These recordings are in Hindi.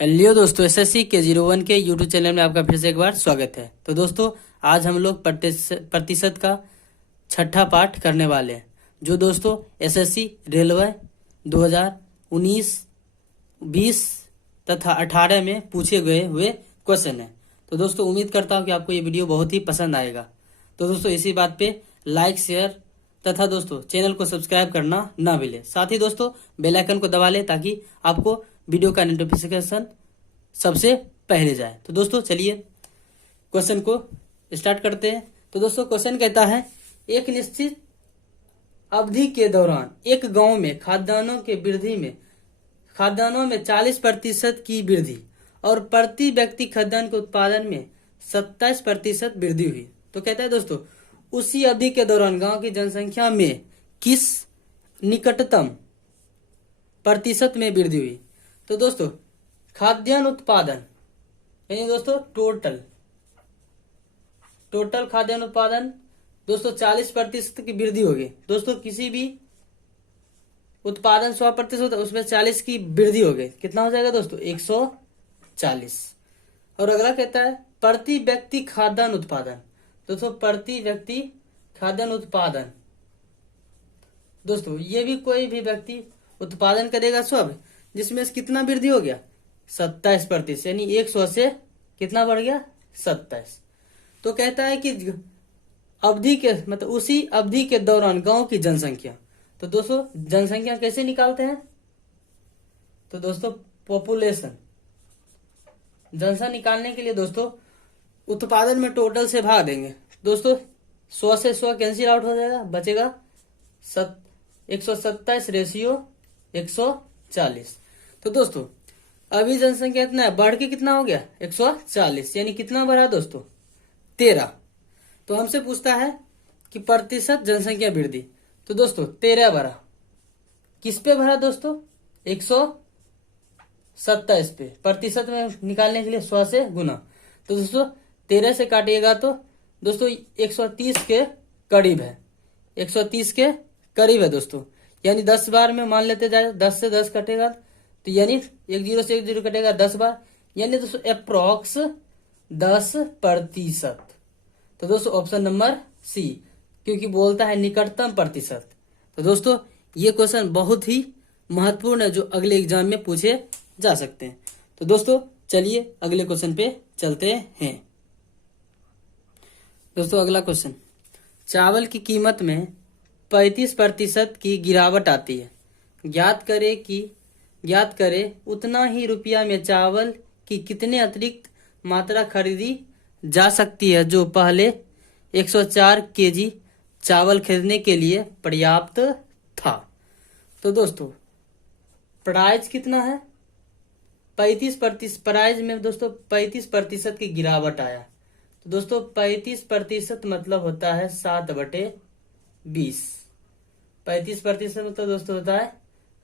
हेलो दोस्तों, एसएससी के 01 के यूट्यूब चैनल में आपका फिर से एक बार स्वागत है। तो दोस्तों, आज हम लोग प्रतिशत का छठा पाठ करने वाले हैं, जो दोस्तों एसएससी रेलवे 2019, 20 तथा 18 में पूछे गए हुए क्वेश्चन है। तो दोस्तों, उम्मीद करता हूं कि आपको ये वीडियो बहुत ही पसंद आएगा। तो दोस्तों, इसी बात पे लाइक, शेयर तथा दोस्तों चैनल को सब्सक्राइब करना ना भूलें। साथ ही दोस्तों बेल आइकन को दबा लें ताकि आपको वीडियो का नोटिफिकेशन सबसे पहले जाए। तो दोस्तों चलिए क्वेश्चन को स्टार्ट करते हैं। तो दोस्तों क्वेश्चन कहता है, एक निश्चित अवधि के दौरान एक गांव में खाद्यान्नों में 40% की वृद्धि और प्रति व्यक्ति खाद्यान्न के उत्पादन में 27% वृद्धि हुई। तो कहता है दोस्तों, उसी अवधि के दौरान गांव की जनसंख्या में किस निकटतम प्रतिशत में वृद्धि हुई। तो दोस्तों खाद्यान्न उत्पादन यानी दोस्तों टोटल खाद्यान्न उत्पादन दोस्तों 40% की वृद्धि होगी। दोस्तों किसी भी उत्पादन 100% होता है, उसमें 40 की वृद्धि हो गई, कितना हो जाएगा दोस्तों 140। और अगला कहता है प्रति व्यक्ति खाद्यान्न उत्पादन। दोस्तों प्रति व्यक्ति खाद्यान्न उत्पादन, दोस्तों ये भी कोई भी व्यक्ति उत्पादन करेगा सब, जिसमें कितना वृद्धि हो गया 27%, यानी 100 से कितना बढ़ गया 27। तो कहता है कि अवधि के मतलब उसी अवधि के दौरान गांव की जनसंख्या। तो दोस्तों जनसंख्या कैसे निकालते हैं। तो दोस्तों पॉपुलेशन, जनसंख्या निकालने के लिए दोस्तों उत्पादन में टोटल से भाग देंगे। दोस्तों 100 से 100 कैंसिल आउट हो जाएगा, बचेगा 127 रेशियो 140। तो दोस्तों अभी जनसंख्या इतना है, बढ़ के कितना हो गया 140, यानी कितना बढ़ा दोस्तों 13। तो हमसे पूछता है कि प्रतिशत जनसंख्या वृद्धि। तो दोस्तों 13 बढ़ा, किस पे बढ़ा दोस्तों 127 पे। प्रतिशत में निकालने के लिए 100 से गुना। तो दोस्तों 13 से काटिएगा तो दोस्तों 130 के करीब है, 130 के करीब है दोस्तों। यानी 10 बार में मान लेते जाए, 10 से 10 कटेगा तो यानी 10 से 10 कटेगा 10 बार, यानी दोस्तों अप्रोक्स 10%। तो दोस्तों ऑप्शन नंबर सी, क्योंकि बोलता है निकटतम प्रतिशत। तो दोस्तों ये क्वेश्चन बहुत ही महत्वपूर्ण है, जो अगले एग्जाम में पूछे जा सकते हैं। तो दोस्तों चलिए अगले क्वेश्चन पे चलते हैं। दोस्तों अगला क्वेश्चन, चावल की कीमत में 35% की गिरावट आती है। ज्ञात करे उतना ही रुपया में चावल की कितने अतिरिक्त मात्रा खरीदी जा सकती है, जो पहले 104 केजी चावल खरीदने के लिए पर्याप्त था। तो दोस्तों प्राइस कितना है 35%। प्राइस में दोस्तों 35% की गिरावट आया। तो दोस्तों 35% मतलब होता है 7/20। 35% मतलब दोस्तों होता है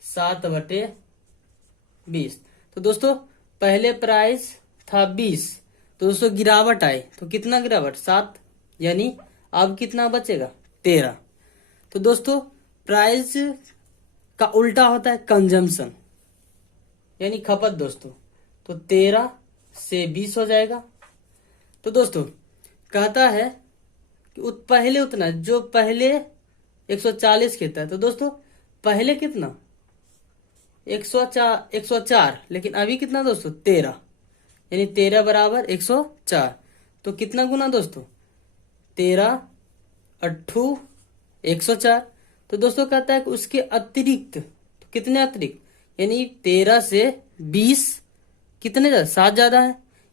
7/20। तो दोस्तों पहले प्राइस था 20, तो दोस्तों गिरावट आई तो कितना गिरावट 7, यानी अब कितना बचेगा 13। तो दोस्तों प्राइस का उल्टा होता है कंजम्पशन, यानी खपत दोस्तों। तो 13 से 20 हो जाएगा। तो दोस्तों कहता है कि पहले उतना, जो पहले 140 कहता है, तो दोस्तों पहले कितना 104, लेकिन अभी कितना दोस्तों 13, यानी 13 बराबर 104। तो कितना गुना दोस्तों 13 8 104। तो दोस्तों कहता है कि उसके अतिरिक्त, तो कितने अतिरिक्त, यानी 13 से 20 कितने ज्यादा 7 ज्यादा है,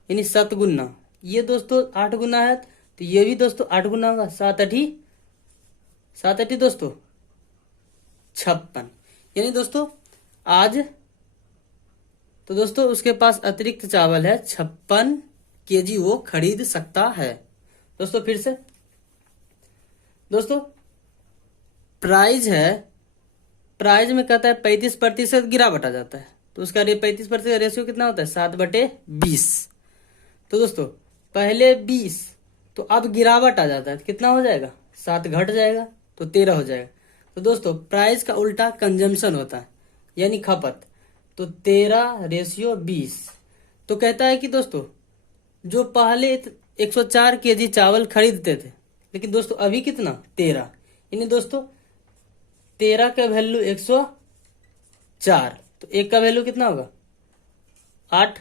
यानी 7 गुना। ये दोस्तों 8 गुना है, तो ये भी दोस्तों 8 गुना होगा, 7 8 दोस्तों 56। यानी दोस्तों आज तो दोस्तों उसके पास अतिरिक्त चावल है 56 केजी, वो खरीद सकता है। दोस्तों फिर से दोस्तों प्राइस है, प्राइस में कहता है 35% गिरावट आ जाता है, तो उसका 35% का रेशियो कितना होता है 7/20। तो दोस्तों पहले 20, तो अब गिरावट आ जाता है, कितना हो जाएगा 7 घट जाएगा, तो 13 हो जाएगा। तो दोस्तों प्राइस का उल्टा कंजम्पशन होता है, यानी खपत। तो 13 रेशियो 20, तो कहता है कि दोस्तों जो पहले 104 केजी चावल खरीदते थे, लेकिन दोस्तों अभी कितना 13, यानी दोस्तों 13 का वैल्यू 104, तो एक का वैल्यू कितना होगा 8।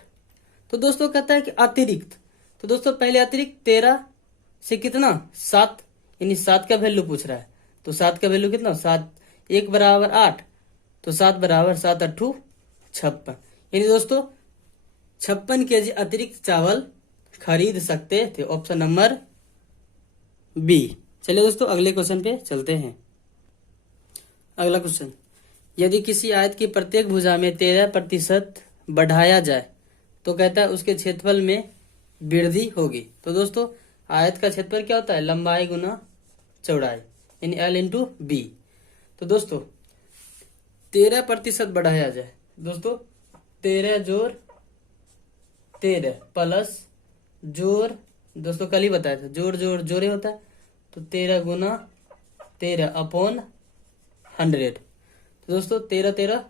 तो दोस्तों कहता है कि अतिरिक्त, तो दोस्तों पहले अतिरिक्त 13 से कितना 7, यानी 7 का वैल्यू पूछ रहा है। तो 7 का वैल्यू कितना 7, 1 बराबर 8, तो 7 बराबर 7 8 56, यानी दोस्तों 56 केजी अतिरिक्त चावल खरीद सकते थे। Option number B. चलिए दोस्तों अगले क्वेश्चन पे चलते हैं। अगला क्वेश्चन, यदि किसी आयत की प्रत्येक भुजा में 13% बढ़ाया जाए तो कहता है उसके क्षेत्रफल में वृद्धि होगी। तो दोस्तों आयत का क्षेत्रफल क्या होता है, लंबाई गुना चौड़ाई, यानी L इंटू बी। तो दोस्तों 13% बढ़ाया जाए, दोस्तों 13 जोड़ 13 प्लस जोड़, दोस्तों कल ही बताया था जोड़ जोड़ जोड़े होता है, तो 13 गुना 13 अपॉन 100। तो दोस्तों 13 13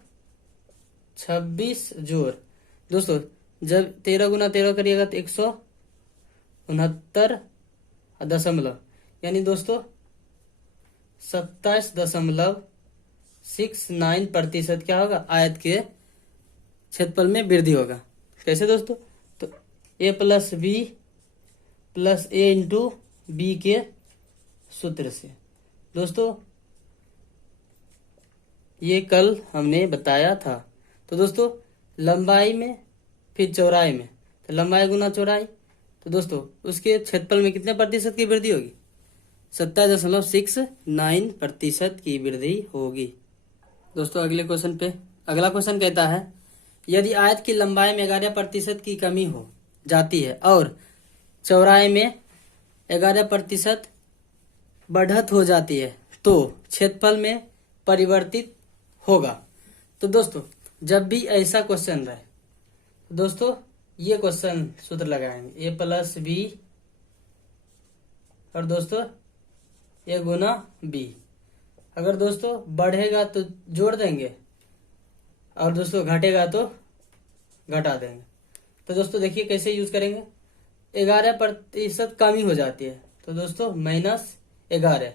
26 जोड़, दोस्तों जब 13 गुना 13 करिएगा तो 169.0, यानी दोस्तों 27.69% क्या होगा आयत के क्षेत्रफल में वृद्धि होगा। कैसे दोस्तों, तो a plus B plus A into B के सूत्र से। दोस्तों ये कल हमने बताया था। तो दोस्तों लंबाई में फिर चौड़ाई में, तो लंबाई गुना चौड़ाई, तो दोस्तों उसके क्षेत्रफल में कितने प्रतिशत की वृद्धि होगी 27.69% की वृद्धि होगी। दोस्तों अगले क्वेश्चन पे, अगला क्वेश्चन कहता है यदि आयत की लंबाई में 11% की कमी हो जाती है और चौड़ाई में 11% बढ़त हो जाती है तो क्षेत्रफल में परिवर्तित होगा। तो दोस्तों जब भी ऐसा क्वेश्चन रहे, दोस्तों ये क्वेश्चन सूत्र लगाएंगे a प्लस बी और दोस्तों a गुना बी। अगर दोस्तों बढ़ेगा तो जोड़ देंगे और दोस्तों घटेगा तो घटा देंगे। तो दोस्तों देखिए कैसे यूज करेंगे, 11% कमी हो जाती है तो दोस्तों -11,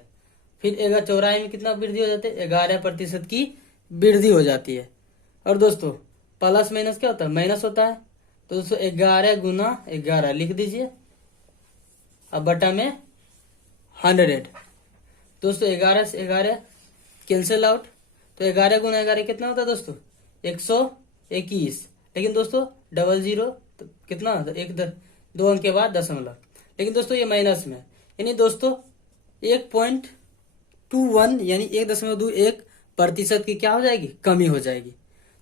फिर चौराहे में कितना वृद्धि हो जाती है 11% की वृद्धि हो जाती है। और दोस्तों प्लस माइनस क्या होता है, माइनस होता है, तो दोस्तों 11 गुना 11 लिख दीजिए, अब बटा में 100। दोस्तों 11 से 11 कैंसिल आउट, तो 11 गुना 11 कितना होता है दोस्तों 121, लेकिन दोस्तों 00 तो कितना एक 2 अंक के बाद दशमलव, लेकिन दोस्तों ये माइनस में, यानी दोस्तों 1.21 यानी 1.21% की क्या हो जाएगी कमी हो जाएगी।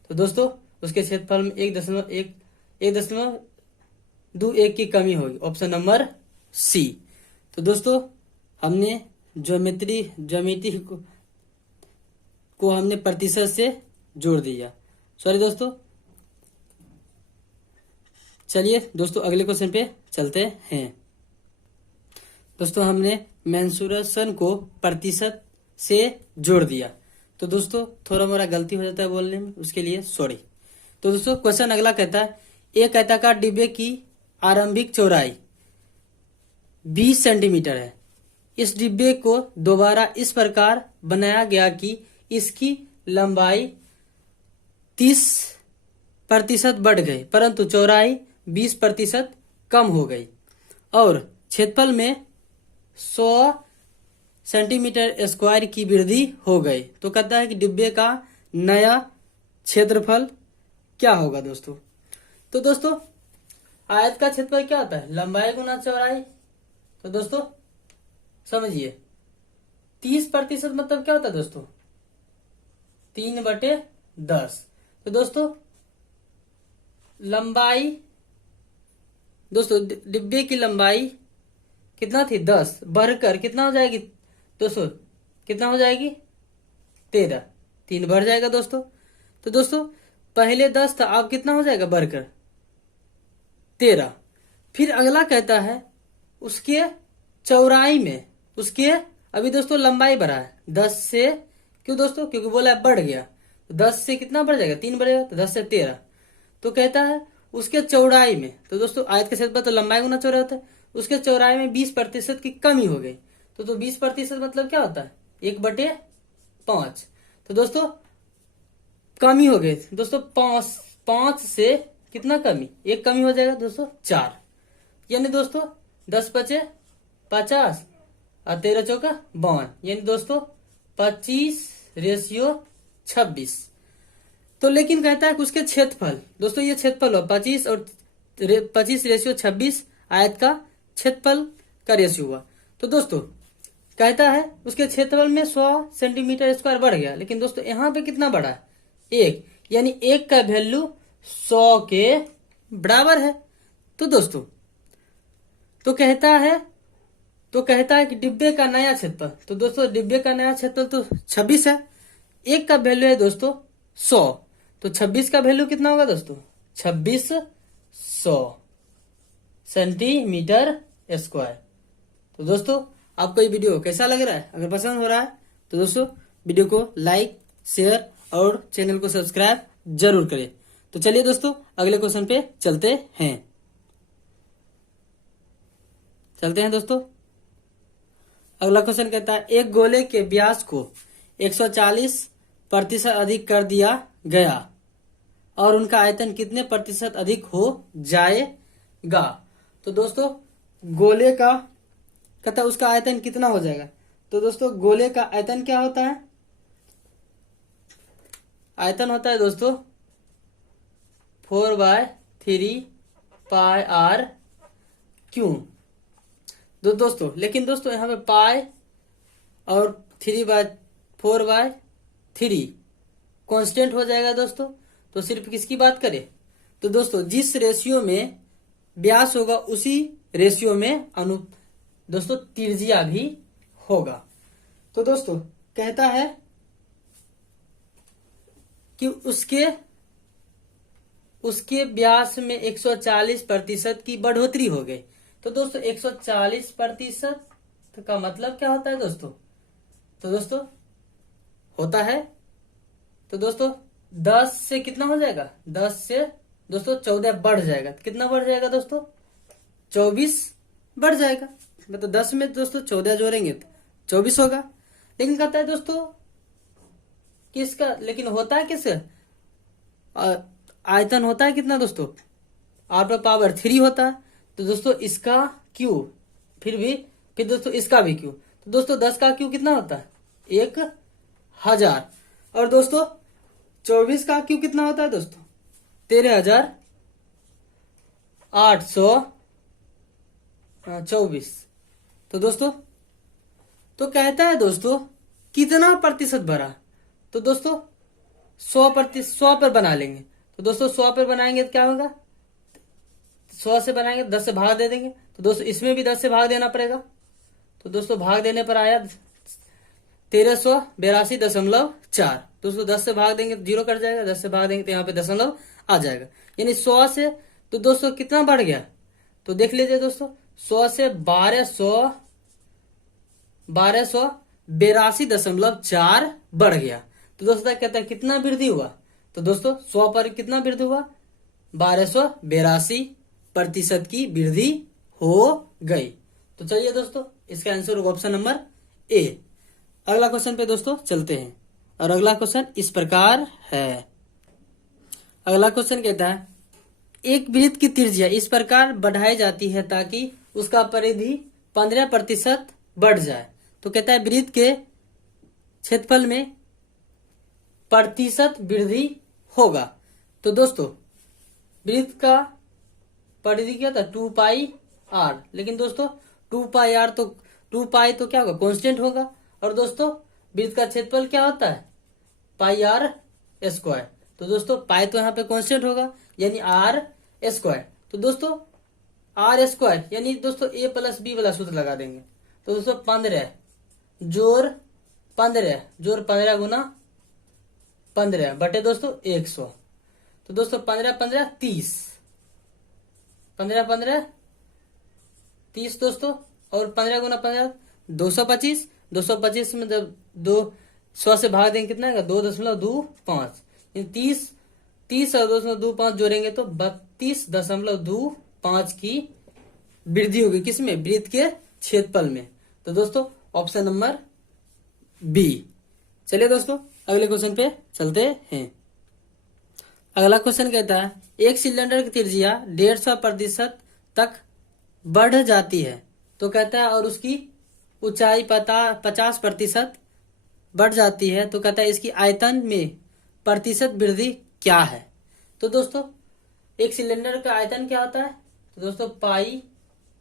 तो दोस्तों उसके क्षेत्रफल में 1.21 की कमी होगी। Option number C. तो दोस्तों हमने ज्योमेट्री को हमने प्रतिशत से जोड़ दिया। सॉरी दोस्तों, चलिए दोस्तों अगले क्वेश्चन पे चलते हैं। दोस्तों हमने मेंसुरेशन को प्रतिशत से जोड़ दिया, तो दोस्तों थोड़ा मोड़ा गलती हो जाता है बोलने में, उसके लिए सॉरी। तो दोस्तों क्वेश्चन अगला कहता है एक आयताकार डिब्बे की आरंभिक चौड़ाई 20 सेंटीमीटर है। इस डिब्बे को दोबारा इस प्रकार बनाया गया कि इसकी लंबाई 30% बढ़ गई परंतु चौड़ाई 20% कम हो गई और क्षेत्रफल में 100 सेंटीमीटर स्क्वायर की वृद्धि हो गई। तो कहता है कि डिब्बे का नया क्षेत्रफल क्या होगा दोस्तों। तो दोस्तों आयत का क्षेत्रफल क्या होता है, लंबाई गुना चौड़ाई। तो दोस्तों समझिए 30% मतलब क्या होता है दोस्तों 3/10। तो दोस्तों लंबाई, दोस्तों डिब्बे की लंबाई कितना थी 10, बढ़कर कितना हो जाएगी दोस्तों, कितना हो जाएगी 13, 3 बढ़ जाएगा दोस्तों। तो दोस्तों पहले 10 था, अब कितना हो जाएगा बढ़कर 13। फिर अगला कहता है उसके चौड़ाई में, उसके अभी दोस्तों लंबाई बढ़ा है 10 से, क्यों दोस्तों, क्योंकि बोला है बढ़ गया, 10 से कितना बढ़ जाएगा 3 बढ़ेगा, तो 10 से 13। तो कहता है उसके चौड़ाई में, तो दोस्तों आयत के क्षेत्रफल तो लंबाई गुना चौड़ाई होता है, उसके चौड़ाई में 20% की कमी हो गई। तो 20% मतलब क्या होता है, 1/5। तो दोस्तों कमी हो गई दोस्तों, 5 से कितना कमी, 1 कमी हो जाएगा दोस्तों 4, यानी दोस्तों 10×5 = 50 और 13×4 = 52, यानी दोस्तों 25:26। तो लेकिन कहता है कि उसके क्षेत्रफल, दोस्तों ये क्षेत्रफल हो 25 और 25:26 आयत का क्षेत्रफल का रेशियो हुआ। तो दोस्तों कहता है उसके क्षेत्रफल में 100 सेंटीमीटर स्क्वायर बढ़ गया, लेकिन दोस्तों यहाँ पे कितना बढ़ा है, 1, यानी 1 का वैल्यू 100 के बराबर है। तो दोस्तों तो कहता है कि डिब्बे का नया क्षेत्रफल, तो दोस्तों डिब्बे का नया क्षेत्रफल तो 26 है, 1 का वैल्यू है दोस्तों 100, तो 26 का वैल्यू कितना होगा दोस्तों, 2600 सेंटीमीटर स्क्वायर। तो दोस्तों आपको ये वीडियो कैसा लग रहा है, अगर पसंद हो रहा है तो दोस्तों वीडियो को लाइक, शेयर और चैनल को सब्सक्राइब जरूर करें। तो चलिए दोस्तों अगले क्वेश्चन पे चलते हैं दोस्तों। अगला क्वेश्चन कहता है एक गोले के व्यास को 140% अधिक कर दिया गया और उनका आयतन कितने प्रतिशत अधिक हो जाएगा। तो दोस्तों गोले का कहता है उसका आयतन कितना हो जाएगा। तो दोस्तों गोले का आयतन क्या होता है, आयतन होता है दोस्तों 4/3πr²। दोस्तों लेकिन दोस्तों यहाँ पे पाई और 4/3 कांस्टेंट हो जाएगा दोस्तों। तो सिर्फ किसकी बात करें, तो दोस्तों जिस रेशियो में व्यास होगा उसी रेशियो में दोस्तों त्रिज्या भी होगा। तो दोस्तों कहता है कि उसके व्यास में 140% की बढ़ोतरी हो गई। तो दोस्तों 140% का मतलब क्या होता है दोस्तों, तो दोस्तों होता है, तो दोस्तों 10 से कितना हो जाएगा, 10 से दोस्तों 14 बढ़ जाएगा। कितना बढ़ जाएगा दोस्तों, 24 बढ़ जाएगा। मतलब 10 में दोस्तों 14 जोड़ेंगे तो 24 होगा। लेकिन कहता है दोस्तों किसका, लेकिन होता है किस, आयतन होता है कितना दोस्तों, r⁻³ होता है। तो दोस्तों इसका क्यू, फिर दोस्तों इसका भी क्यू। तो दोस्तों 10 का क्यू कितना होता है, 1000। और दोस्तों 24 का क्यू कितना होता है दोस्तों, 13,824। तो दोस्तों तो कहता है दोस्तों कितना प्रतिशत भरा। तो दोस्तों 100 पर बना लेंगे। तो दोस्तों 100 पर बनाएंगे तो क्या होगा, 100 से बनाएंगे 10 से भाग दे देंगे। तो दोस्तों इसमें भी 10 से भाग देना पड़ेगा। तो दोस्तों भाग देने पर आया 1382.4। दोस्तों 10 से भाग देंगे तो 0 कट जाएगा, 10 से भाग देंगे तो यहाँ पे दशमलव आ जाएगा, यानी 100 से तो दोस्तों कितना बढ़ गया। तो देख लीजिए दोस्तों 100 से 1282.4 बढ़ गया। तो दोस्तों कहता है कितना वृद्धि हुआ। तो दोस्तों 100 पर कितना वृद्धि हुआ, 1282% की वृद्धि हो गई। तो चलिए दोस्तों इसका आंसर होगा ऑप्शन नंबर ए। अगला क्वेश्चन पे दोस्तों चलते हैं और अगला क्वेश्चन इस प्रकार है। अगला क्वेश्चन कहता है एक वृत्त की त्रिज्या इस प्रकार बढ़ाई जाती है ताकि उसका परिधि 15% बढ़ जाए। तो कहता है वृत्त के क्षेत्रफल में प्रतिशत वृद्धि होगा। तो दोस्तों वृत्त का परिधि क्या था, 2πr। लेकिन दोस्तों 2πr तो 2π तो क्या होगा, कांस्टेंट होगा। और दोस्तों वृत्त का क्षेत्रफल क्या होता है, πr²। तो दोस्तों पाई तो यहाँ पे कांस्टेंट होगा, यानी r²। तो दोस्तों r² यानी दोस्तों a + b वाला सूत्र लगा देंगे। तो दोस्तों 15 जोड़ 15 × 15 बटे दोस्तों 100। तो दोस्तों 15×15 = 30, 15×15 = 30 दोस्तों। और 15 × 15 225, 225 में जब 100 से भाग देंगे कितना है, 2.25। 30 और 2.25 जोड़ेंगे तो 36.25 की वृद्धि होगी, किसमें? वृत्त के क्षेत्रफल में। तो दोस्तों ऑप्शन नंबर बी। चलिए दोस्तों अगले क्वेश्चन पे चलते हैं। अगला क्वेश्चन कहता है एक सिलेंडर की त्रिज्या 150% तक बढ़ जाती है, तो कहता है और उसकी ऊंचाई 50% बढ़ जाती है, तो कहता है इसकी आयतन में प्रतिशत वृद्धि क्या है? तो दोस्तों एक सिलेंडर का आयतन क्या होता है? तो दोस्तों पाई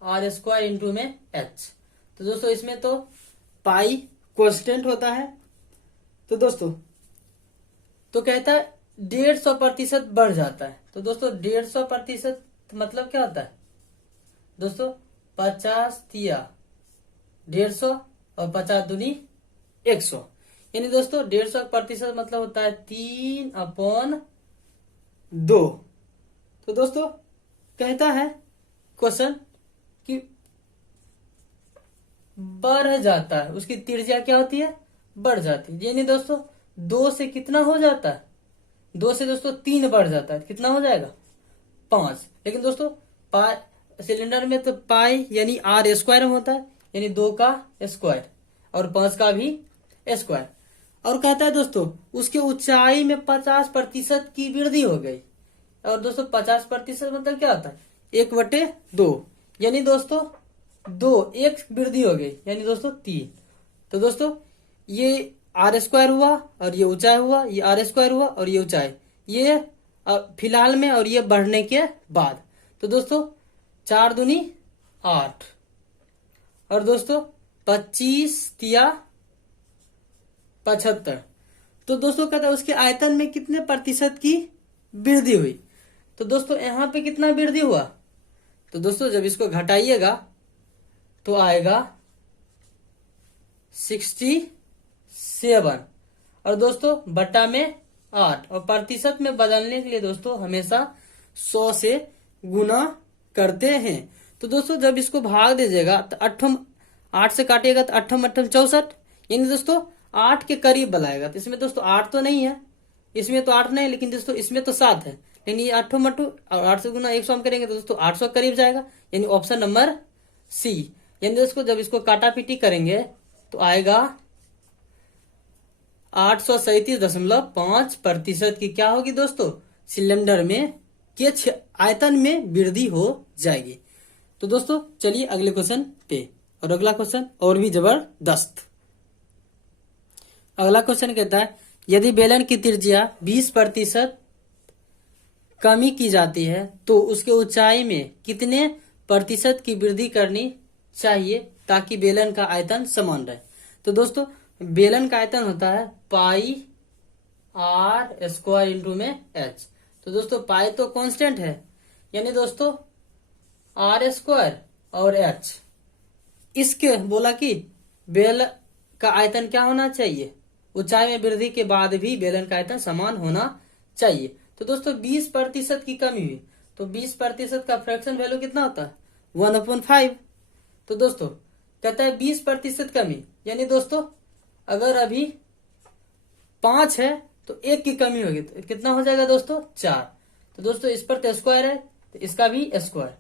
आर स्क्वायर इंटू में एच। तो दोस्तों इसमें तो पाई कांस्टेंट होता है, तो दोस्तों तो कहता है 150% बढ़ जाता है। तो दोस्तों 150% मतलब क्या होता है दोस्तों? 50 तिया 150 और 50 दूनी 100, यानी दोस्तों 150% मतलब होता है 3/2। तो दोस्तों कहता है क्वेश्चन कि बढ़ जाता है, उसकी त्रिज्या क्या होती है? बढ़ जाती है, यानी दोस्तों 2 से कितना हो जाता है? 2 से दोस्तों 3 बढ़ जाता है, कितना हो जाएगा? 5। लेकिन दोस्तों सिलेंडर में तो पाई यानी आर स्क्वायर में होता है, यानी 2 का स्क्वायर और 5 का भी स्क्वायर। और कहता है दोस्तों उसकी ऊंचाई में 50% की वृद्धि हो गई। और दोस्तों 50% मतलब क्या होता है? 1/2, यानी दोस्तों 2 एक वृद्धि हो गई, यानी दोस्तों 3। तो दोस्तों ये आर स्क्वायर हुआ और ये ऊंचाई हुआ, ये आर स्क्वायर हुआ और ये ऊंचाई, ये फिलहाल में और ये बढ़ने के बाद। तो दोस्तों 4 दूनी 8 और दोस्तों 25 तिया 75। तो दोस्तों कहता है उसके आयतन में कितने प्रतिशत की वृद्धि हुई? तो दोस्तों यहां पे कितना वृद्धि हुआ? तो दोस्तों जब इसको घटाइएगा तो आएगा 67 और दोस्तों बटा में 8, और प्रतिशत में बदलने के लिए दोस्तों हमेशा 100 से गुना करते हैं। तो दोस्तों जब इसको भाग दीजिएगा तो 8 से काटिएगा तो 8 64, यानी दोस्तों 8 के करीब बनाएगा। तो इसमें दोस्तों 8 तो नहीं है, इसमें तो 8 नहीं, लेकिन दोस्तों इसमें तो 7 है, लेकिन ये 8 और 8 से गुना 100 हम करेंगे तो दोस्तों 800 करीब जाएगा, यानी ऑप्शन नंबर सी। यानी दोस्तों जब इसको काटा पीटी करेंगे तो आएगा 837.5% की क्या होगी दोस्तों? सिलेंडर में के आयतन में वृद्धि हो जाएगी। तो दोस्तों चलिए अगले क्वेश्चन पे, और अगला क्वेश्चन और भी जबरदस्त। अगला क्वेश्चन कहता है यदि बेलन की त्रिज्या 20% कमी की जाती है तो उसके ऊंचाई में कितने प्रतिशत की वृद्धि करनी चाहिए ताकि बेलन का आयतन समान रहे? तो दोस्तों बेलन का आयतन होता है पाई आर स्क्वायर इंटू में एच। तो दोस्तों पाई तो कांस्टेंट है, यानी दोस्तों आर स्क्वायर और एच, इसके बोला कि बेल का आयतन क्या होना चाहिए? ऊंचाई में वृद्धि के बाद भी बेलन का आयतन समान होना चाहिए। तो दोस्तों 20% की कमी हुई, तो 20% का फ्रैक्शन वैल्यू कितना होता है? 1/5। तो दोस्तों कहता है 20% कमी, यानी दोस्तों अगर अभी 5 है तो 1 की कमी होगी, तो कितना हो जाएगा दोस्तों? 4। तो दोस्तों इस पर तो स्क्वायर है तो इसका भी स्क्वायर।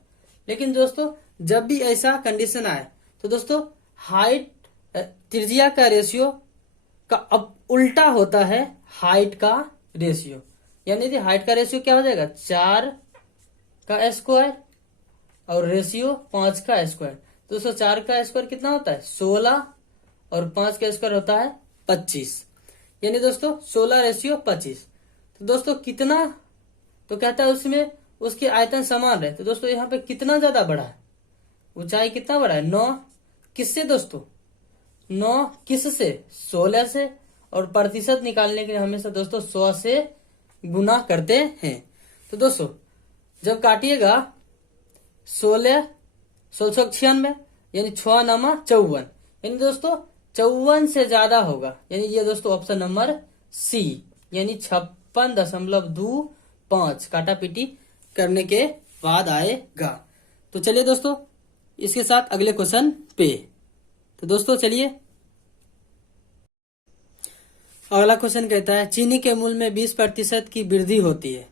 लेकिन दोस्तों जब भी ऐसा कंडीशन आए तो दोस्तों हाइट त्रिज्या का रेशियो का अब उल्टा होता है हाइट का रेशियो, यानी हाइट का रेशियो क्या हो जाएगा? 4 का स्क्वायर और रेशियो 5 का स्क्वायर। दोस्तों 4 का स्क्वायर कितना होता है? 16 और 5 का स्क्वायर होता है 25, यानी दोस्तों 16:25। तो दोस्तों कितना? तो कहता है उसमें उसके आयतन समान रहे। तो दोस्तों यहाँ पे कितना ज्यादा बढ़ा है? ऊंचाई कितना बढ़ा है? 9 किससे दोस्तों? 9 किस से? 16 से। और प्रतिशत निकालने के लिए हमेशा दोस्तों 100 से गुना करते हैं। तो दोस्तों जब काटिएगा 1696 यानी 6 नामा 54, यानी दोस्तों 54 से ज्यादा होगा, यानी ये दोस्तों ऑप्शन नंबर सी, यानी 56.25 काटा पीटी करने के बाद आएगा। तो चलिए दोस्तों इसके साथ अगले क्वेश्चन पे। तो दोस्तों चलिए अगला क्वेश्चन कहता है चीनी के मूल्य में 20% की वृद्धि होती है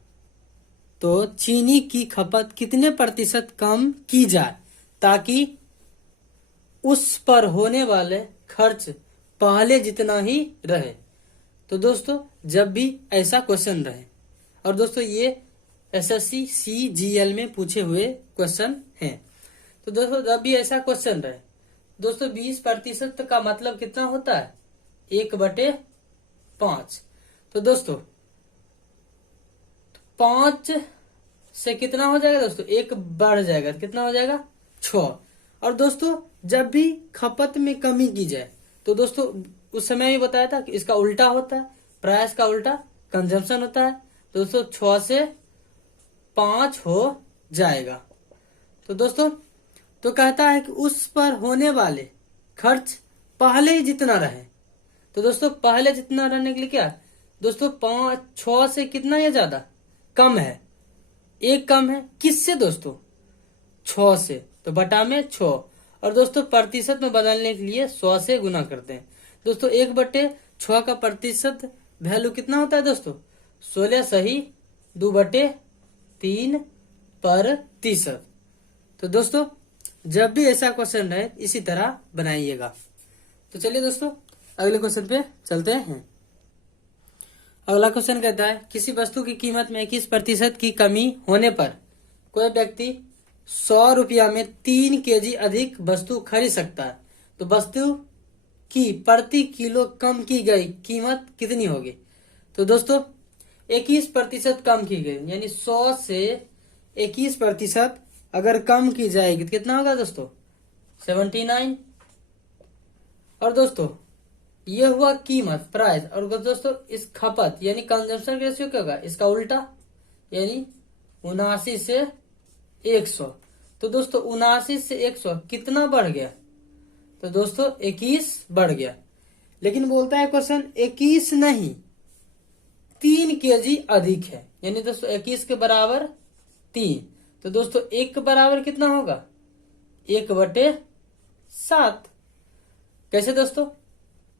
तो चीनी की खपत कितने प्रतिशत कम की जाए ताकि उस पर होने वाले खर्च पहले जितना ही रहे। तो दोस्तों जब भी ऐसा क्वेश्चन रहे, और दोस्तों ये एसएससी CGL में पूछे हुए क्वेश्चन हैं, तो दोस्तों जब भी ऐसा क्वेश्चन रहे दोस्तों 20% का मतलब कितना होता है 1/5। तो दोस्तों 5 से कितना हो जाएगा दोस्तों, 1 बढ़ जाएगा, कितना हो जाएगा 6। और दोस्तों जब भी खपत में कमी की जाए तो दोस्तों उस समय भी बताया था कि इसका उल्टा होता है, प्राइस का उल्टा कंजम्पशन होता है। तो दोस्तों 6 से 5 हो जाएगा। तो दोस्तों तो कहता है कि उस पर होने वाले खर्च पहले ही जितना रहे। तो दोस्तों पहले जितना रहने के लिए क्या दोस्तों 6 से कितना या ज्यादा कम है, 1 कम है, किससे दोस्तों 6 से, तो बटा में 6। और दोस्तों प्रतिशत में बदलने के लिए 100 से गुना करते हैं। दोस्तों 1/6 का प्रतिशत वैल्यू कितना होता है दोस्तों 16 सही 2/3 प्रतिशत। तो दोस्तों जब भी ऐसा क्वेश्चन रहे इसी तरह बनाइएगा। तो चलिए दोस्तों अगले क्वेश्चन पे चलते हैं। अगला क्वेश्चन कहता है किसी वस्तु की कीमत में 21% की कमी होने पर कोई व्यक्ति 100 रुपया में 3 kg अधिक वस्तु खरीद सकता है। तो वस्तु की प्रति किलो कम की गई कीमत कितनी होगी। तो दोस्तों 21% कम की गई, यानी 100 से 21% अगर कम की जाएगी तो कितना होगा दोस्तों 79। और दोस्तों ये हुआ कीमत प्राइस, और दोस्तों इस खपत यानी कंजम्पशन रेशियो क्या होगा, इसका उल्टा यानी 79 से 100। तो दोस्तों 79 से 100 कितना बढ़ गया, तो दोस्तों 21 बढ़ गया। लेकिन बोलता है क्वेश्चन 21 नहीं 3 kg अधिक है, यानी दोस्तों 21 के बराबर 3। तो दोस्तों 1 के बराबर कितना होगा 1/7। कैसे दोस्तों,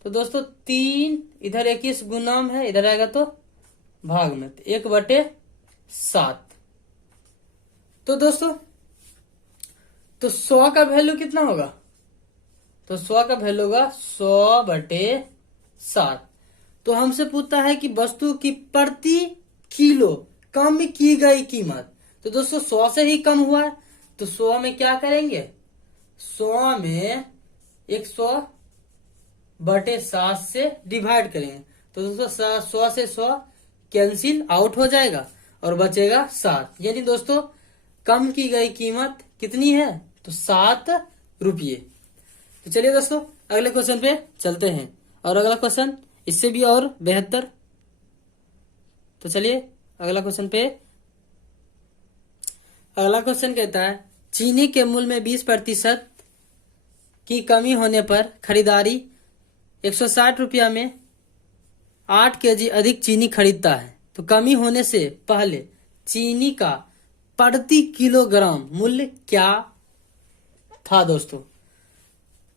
तो दोस्तों 3 इधर 21 गुणाम है, इधर आएगा तो भाग में, तो 1/7। तो दोस्तों तो 100 का वैल्यू कितना होगा, तो 100 का वैल्यू होगा 100/7। तो हमसे पूछता है कि वस्तु की प्रति किलो कम की गई कीमत। तो दोस्तों 100 से ही कम हुआ है, तो 100 में क्या करेंगे, 100 में 100/7 से डिवाइड करेंगे। तो दोस्तों 100 से 100 कैंसिल आउट हो जाएगा और बचेगा 7, यानी दोस्तों कम की गई कीमत कितनी है, तो 7 रुपये। तो चलिए दोस्तों अगले क्वेश्चन पे चलते हैं, और अगला क्वेश्चन इससे भी और बेहतर। तो चलिए अगला क्वेश्चन पे, अगला क्वेश्चन कहता है चीनी के मूल्य में 20% की कमी होने पर खरीदारी 160 रुपया में 8 kg अधिक चीनी खरीदता है। तो कमी होने से पहले चीनी का प्रति किलोग्राम मूल्य क्या था दोस्तों।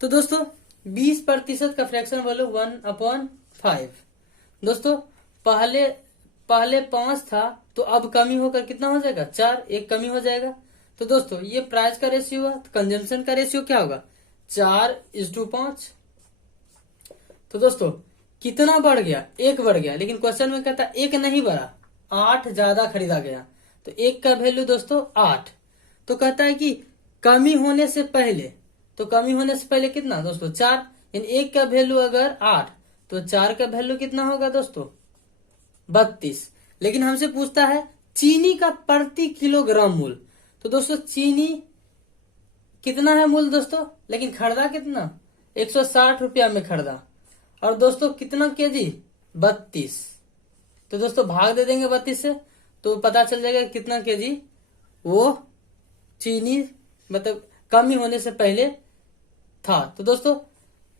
तो दोस्तों 20% का फ्रैक्शन वैल्यू 1/5। दोस्तों पहले 5 था, तो अब कमी होकर कितना हो जाएगा 4, 1 कमी हो जाएगा। तो दोस्तों ये प्राइस का रेशियो हुआ, तो कंजम्पशन का रेशियो क्या होगा 4:5। तो दोस्तों कितना बढ़ गया, 1 बढ़ गया, लेकिन क्वेश्चन में कहता 1 नहीं बढ़ा, 8 ज्यादा खरीदा गया। तो 1 का वैल्यू दोस्तों 8। तो कहता है कि कमी होने से पहले, तो कमी होने से पहले कितना दोस्तों 4, यानी 1 का वैल्यू अगर 8 तो 4 का वैल्यू कितना होगा दोस्तों 32। लेकिन हमसे पूछता है चीनी का प्रति किलोग्राम मूल्य। तो दोस्तों चीनी कितना है मूल्य दोस्तों, लेकिन खरीदा कितना 160 रुपया में खरीदा, और दोस्तों कितना केजी 32। तो दोस्तों भाग दे देंगे 32 से, तो पता चल जाएगा कितना केजी वो चीनी मतलब कमी होने से पहले था। तो दोस्तों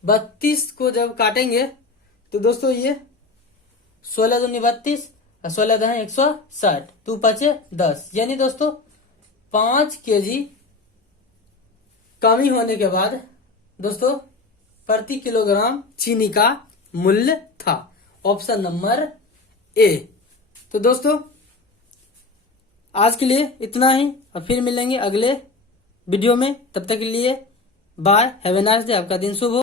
32 को जब काटेंगे तो दोस्तों ये 16 दूनी 32 और 16 दहें 160, 2 5 10, यानी दोस्तों 5 kg कमी होने के बाद दोस्तों प्रति किलोग्राम चीनी का मूल्य था। Option number A. तो दोस्तों आज के लिए इतना ही, और फिर मिलेंगे अगले वीडियो में। तब तक के लिए bye, have a nice day, आपका दिन शुभ हो।